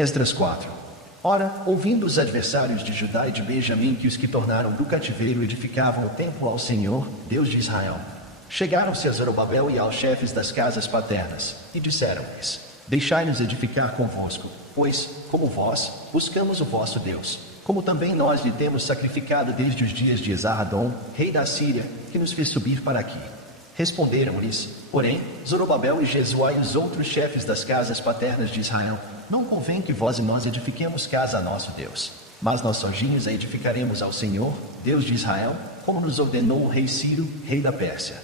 Esdras 4. Ora, ouvindo os adversários de Judá e de Benjamim que os que tornaram do cativeiro edificavam o templo ao Senhor, Deus de Israel, chegaram-se a Zorobabel e aos chefes das casas paternas, e disseram-lhes: Deixai-nos edificar convosco, pois, como vós, buscamos o vosso Deus, como também nós lhe temos sacrificado desde os dias de Esarhadon, rei da Síria, que nos fez subir para aqui. Responderam-lhes, porém, Zorobabel e Jesuá e os outros chefes das casas paternas de Israel: Não convém que vós e nós edifiquemos casa a nosso Deus, mas nós sozinhos a edificaremos ao Senhor, Deus de Israel, como nos ordenou o rei Ciro, rei da Pérsia.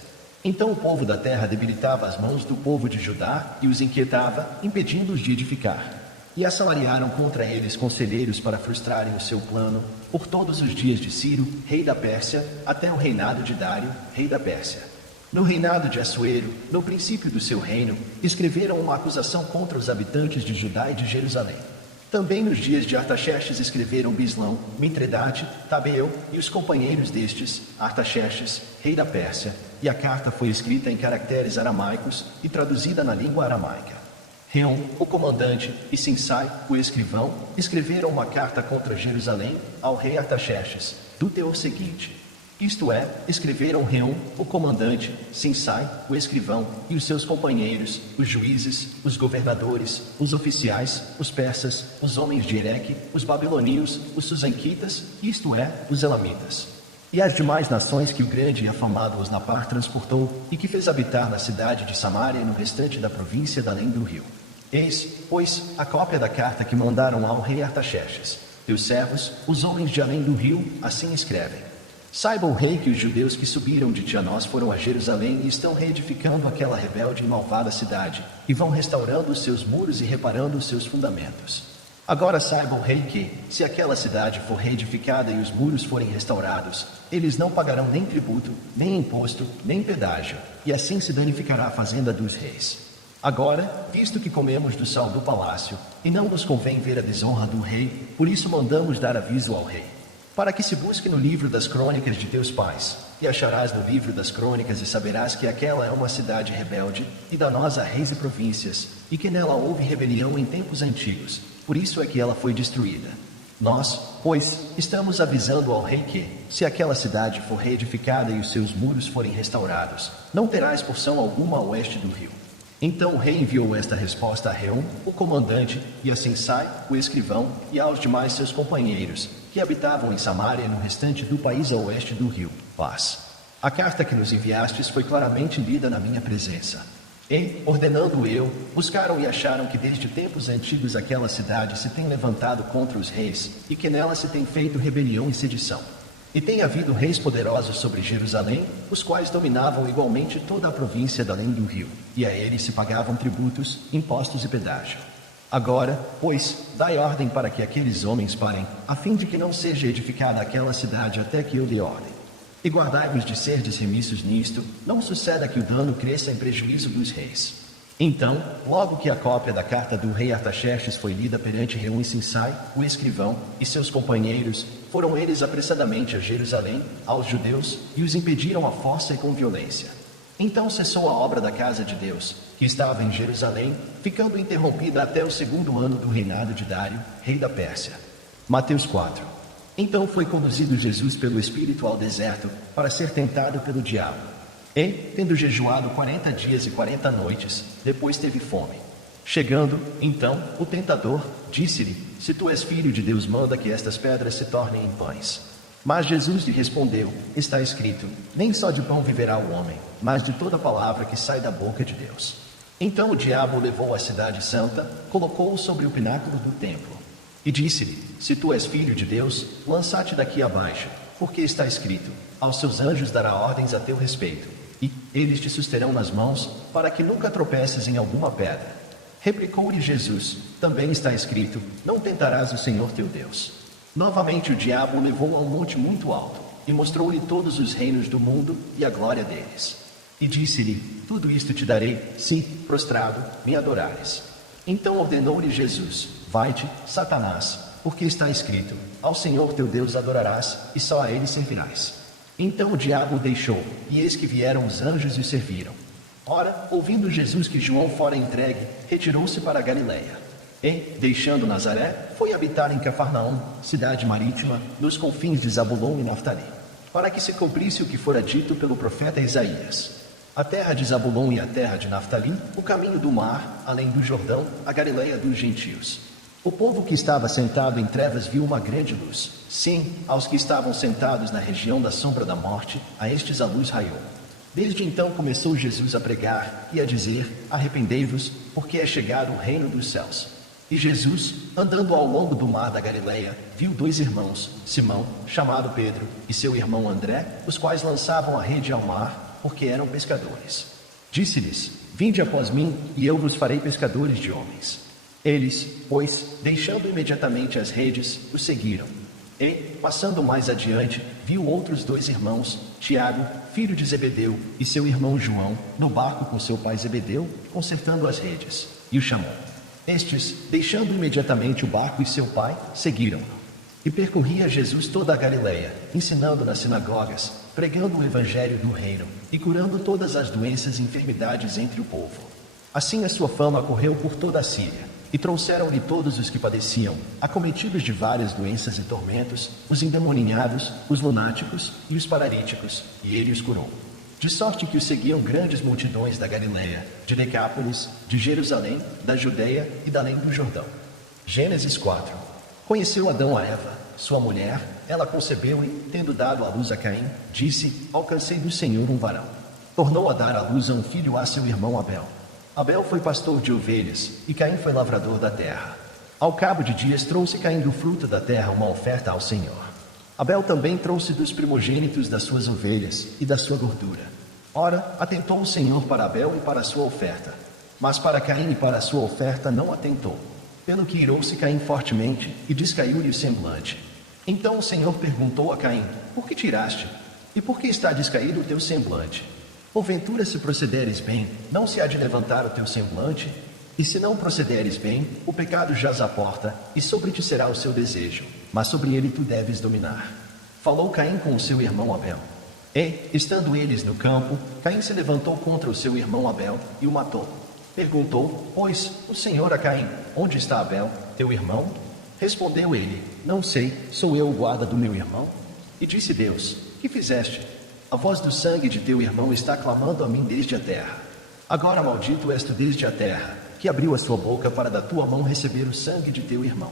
Então o povo da terra debilitava as mãos do povo de Judá e os inquietava, impedindo-os de edificar. E assalariaram contra eles conselheiros para frustrarem o seu plano, por todos os dias de Ciro, rei da Pérsia, até o reinado de Dário, rei da Pérsia. No reinado de Assuero, no princípio do seu reino, escreveram uma acusação contra os habitantes de Judá e de Jerusalém. Também nos dias de Artaxerxes escreveram Bislão, Mitredate, Tabeel e os companheiros destes, Artaxerxes, rei da Pérsia, e a carta foi escrita em caracteres aramaicos e traduzida na língua aramaica. Reum, o comandante, e Sinsai, o escrivão, escreveram uma carta contra Jerusalém ao rei Artaxerxes, do teor seguinte. Isto é, escreveram Reum, o comandante, Sinsai, o escrivão, e os seus companheiros, os juízes, os governadores, os oficiais, os persas, os homens de Ereque, os babilônios, os susanquitas, isto é, os elamitas. E as demais nações que o grande e afamado Osnapar transportou, e que fez habitar na cidade de Samaria e no restante da província da além do rio. Eis, pois, a cópia da carta que mandaram ao rei Artaxerxes. Teus servos, os homens de além do rio, assim escrevem. Saiba o rei que os judeus que subiram de Tianós foram a Jerusalém e estão reedificando aquela rebelde e malvada cidade, e vão restaurando os seus muros e reparando os seus fundamentos. Agora saiba o rei que, se aquela cidade for reedificada e os muros forem restaurados, eles não pagarão nem tributo, nem imposto, nem pedágio, e assim se danificará a fazenda dos reis. Agora, visto que comemos do sal do palácio, e não nos convém ver a desonra do rei, por isso mandamos dar aviso ao rei, para que se busque no livro das crônicas de teus pais, e acharás no livro das crônicas e saberás que aquela é uma cidade rebelde, e danosa a reis e províncias, e que nela houve rebelião em tempos antigos, por isso é que ela foi destruída. Nós, pois, estamos avisando ao rei que, se aquela cidade for reedificada e os seus muros forem restaurados, não terás porção alguma a oeste do rio. Então o rei enviou esta resposta a Reum, o comandante, e a Sinsai, o escrivão, e aos demais seus companheiros, que habitavam em Samaria e no restante do país a oeste do rio. Paz. A carta que nos enviastes foi claramente lida na minha presença. E, ordenando eu, buscaram e acharam que desde tempos antigos aquela cidade se tem levantado contra os reis, e que nela se tem feito rebelião e sedição. E tem havido reis poderosos sobre Jerusalém, os quais dominavam igualmente toda a província da além do rio, e a eles se pagavam tributos, impostos e pedágio. Agora, pois, dai ordem para que aqueles homens parem, a fim de que não seja edificada aquela cidade até que eu dê ordem. E guardai-vos de serdes remissos nisto, não suceda que o dano cresça em prejuízo dos reis. Então, logo que a cópia da carta do rei Artaxerxes foi lida perante Reum e Sinsai, o escrivão, e seus companheiros, foram eles apressadamente a Jerusalém, aos judeus, e os impediram à força e com violência. Então cessou a obra da casa de Deus, que estava em Jerusalém, ficando interrompida até o 2º ano do reinado de Dário, rei da Pérsia. Mateus 4. Então foi conduzido Jesus pelo Espírito ao deserto, para ser tentado pelo diabo. E, tendo jejuado 40 dias e 40 noites, depois teve fome. Chegando, então, o tentador disse-lhe: Se tu és filho de Deus, manda que estas pedras se tornem em pães. Mas Jesus lhe respondeu: Está escrito, nem só de pão viverá o homem, mas de toda palavra que sai da boca de Deus. Então o diabo o levou à cidade santa, colocou-o sobre o pináculo do templo, e disse-lhe: Se tu és filho de Deus, lança-te daqui abaixo, porque está escrito: Aos seus anjos dará ordens a teu respeito, e eles te susterão nas mãos, para que nunca tropeces em alguma pedra. Replicou-lhe Jesus: Também está escrito: Não tentarás o Senhor teu Deus. Novamente o diabo o levou a um monte muito alto, e mostrou-lhe todos os reinos do mundo e a glória deles. E disse-lhe: Tudo isto te darei, se, prostrado, me adorares. Então ordenou-lhe Jesus: Vai-te, Satanás, porque está escrito: Ao Senhor teu Deus adorarás, e só a ele servirás. Então o diabo o deixou, e eis que vieram os anjos e o serviram. Ora, ouvindo Jesus que João fora entregue, retirou-se para a Galiléia. E, deixando Nazaré, foi habitar em Cafarnaum, cidade marítima, nos confins de Zabulon e Naftali, para que se cumprisse o que fora dito pelo profeta Isaías. A terra de Zabulon e a terra de Naftali, o caminho do mar, além do Jordão, a Galileia dos gentios. O povo que estava sentado em trevas viu uma grande luz. Sim, aos que estavam sentados na região da sombra da morte, a estes a luz raiou. Desde então começou Jesus a pregar e a dizer: arrependei-vos, porque é chegado o reino dos céus. E Jesus, andando ao longo do mar da Galileia, viu dois irmãos, Simão, chamado Pedro, e seu irmão André, os quais lançavam a rede ao mar, porque eram pescadores. Disse-lhes: vinde após mim, e eu vos farei pescadores de homens. Eles, pois, deixando imediatamente as redes, o seguiram. E, passando mais adiante, viu outros dois irmãos, Tiago, filho de Zebedeu, e seu irmão João, no barco com seu pai Zebedeu, consertando as redes, e o chamou. Estes, deixando imediatamente o barco e seu pai, seguiram-no. E percorria Jesus toda a Galileia, ensinando nas sinagogas, pregando o evangelho do reino, e curando todas as doenças e enfermidades entre o povo. Assim a sua fama correu por toda a Síria, e trouxeram-lhe todos os que padeciam, acometidos de várias doenças e tormentos, os endemoninhados, os lunáticos e os paralíticos, e ele os curou. De sorte que o seguiam grandes multidões da Galileia, de Decápolis, de Jerusalém, da Judeia e da além do Jordão. Gênesis 4. Conheceu Adão a Eva, sua mulher, ela concebeu e, tendo dado à luz a Caim, disse: alcancei do Senhor um varão. Tornou a dar à luz a um filho a seu irmão Abel. Abel foi pastor de ovelhas, e Caim foi lavrador da terra. Ao cabo de dias trouxe Caim do fruto da terra uma oferta ao Senhor. Abel também trouxe dos primogênitos das suas ovelhas e da sua gordura. Ora, atentou o Senhor para Abel e para a sua oferta, mas para Caim e para a sua oferta não atentou. Pelo que irou-se Caim fortemente e descaiu-lhe o semblante. Então o Senhor perguntou a Caim: por que tiraste? E por que está descaído o teu semblante? Porventura, se procederes bem, não se há de levantar o teu semblante? E se não procederes bem, o pecado jaz à porta, e sobre ti será o seu desejo, mas sobre ele tu deves dominar. Falou Caim com o seu irmão Abel. E, estando eles no campo, Caim se levantou contra o seu irmão Abel e o matou. Perguntou, pois, o Senhor a Caim: onde está Abel, teu irmão? Respondeu ele: não sei, sou eu o guarda do meu irmão? E disse Deus: que fizeste? A voz do sangue de teu irmão está clamando a mim desde a terra. Agora maldito és tu desde a terra, que abriu a sua boca para da tua mão receber o sangue de teu irmão.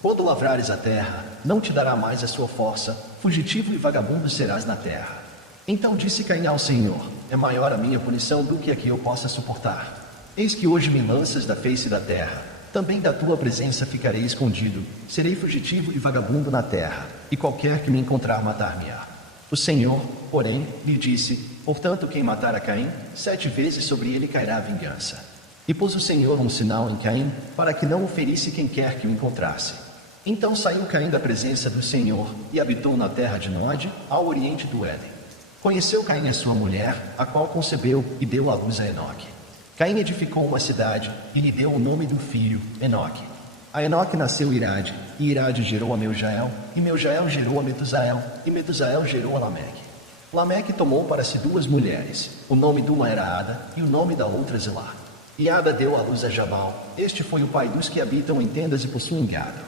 Quando lavrares a terra, não te dará mais a sua força, fugitivo e vagabundo serás na terra. Então disse Caim ao Senhor: é maior a minha punição do que a que eu possa suportar. Eis que hoje me lanças da face da terra, também da tua presença ficarei escondido, serei fugitivo e vagabundo na terra, e qualquer que me encontrar matar-me-á. O Senhor, porém, lhe disse: portanto, quem matar a Caim, 7 vezes sobre ele cairá a vingança. E pôs o Senhor um sinal em Caim, para que não o ferisse quem quer que o encontrasse. Então saiu Caim da presença do Senhor, e habitou na terra de Nod, ao oriente do Éden. Conheceu Caim a sua mulher, a qual concebeu, e deu à luz a Enoque. Caim edificou uma cidade, e lhe deu o nome do filho, Enoque. A Enoque nasceu Irade, e Irade gerou a Meujael, e Meujael gerou a Metusael, e Metusael gerou a Lameque. Lameque tomou para si 2 mulheres, o nome de uma era Ada, e o nome da outra Zilá. E Ada deu à luz a Jabal, este foi o pai dos que habitam em tendas e possuem gado.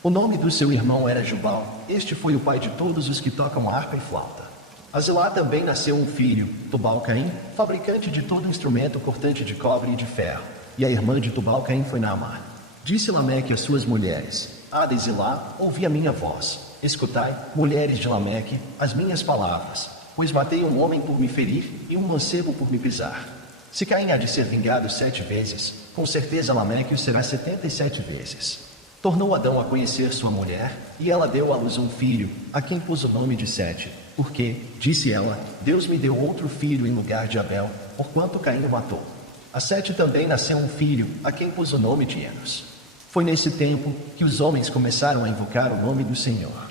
O nome do seu irmão era Jubal, este foi o pai de todos os que tocam harpa e flauta. A Zilá também nasceu um filho, Tubal-Caim, fabricante de todo instrumento cortante de cobre e de ferro, e a irmã de Tubal-Caim foi Naamá. Disse Lameque às suas mulheres: Ada e Zilá, ouvi a minha voz. Escutai, mulheres de Lameque, as minhas palavras, pois matei um homem por me ferir e um mancebo por me pisar. Se Caim há de ser vingado 7 vezes, com certeza Lameque o será 77 vezes. Tornou Adão a conhecer sua mulher, e ela deu à luz um filho, a quem pôs o nome de Sete, porque, disse ela, Deus me deu outro filho em lugar de Abel, porquanto Caim o matou. A Sete também nasceu um filho, a quem pôs o nome de Enos. Foi nesse tempo que os homens começaram a invocar o nome do Senhor.